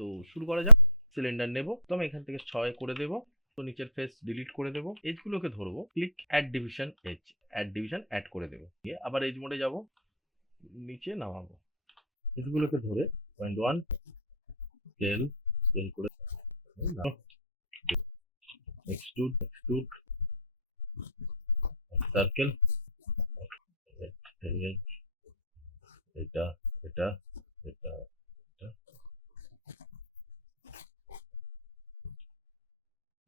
তো শুরু করা যাক সিলিন্ডার নেব তো আমি এখান থেকে ছয় করে দেবো তো নিচের ফেস ডিলিট করে দেবো এজগুলোকে ধরবো click add division edge add division add করে দেবো দিয়ে আবার এজ মোডে যাব নিচে নামাবো এজগুলোকে ধরে পয়েন্ট ওয়ান স্কেল স্কেল করে সার্কেল এটা এটা এটা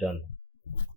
done